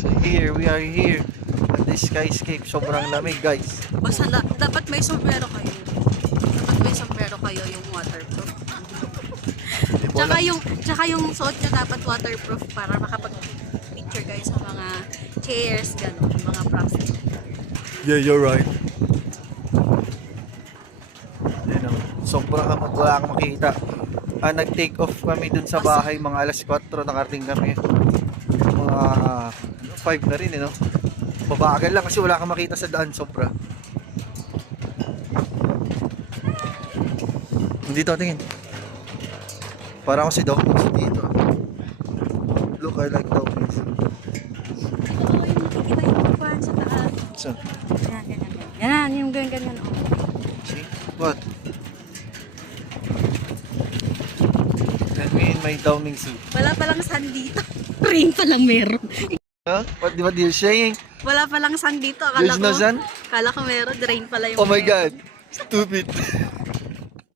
So here, we are here at the skyscape. Sobrang lamig guys. Basta dapat may sombrero kayo. Dapat may sombrero kayo yung waterproof. Tsaka yung suot nyo dapat waterproof para makapag-picture kayo sa mga chairs, gano'n, mga props. Yeah, you're right. Yan o. Sobrang kamot, wala akong makita. Nag-take off kami dun sa bahay, mga alas 4, nakarating kami. Mga 5 na rin, no? Babagal lang kasi wala kang makita sa daan, sobra. Dito, tingin. Para ako si Doc dito. Look, I like Doc. Oo, yung makikita yung upuan sa taas. So, Yan, yung ganyan. see? What? Let me in my Downing suit. Wala palang sun dito. Rain palang meron. Huh? What you're saying? Wala palang sun dito. There's no sun? Akala ko meron. Rain pala yung Oh my meron. God! Stupid!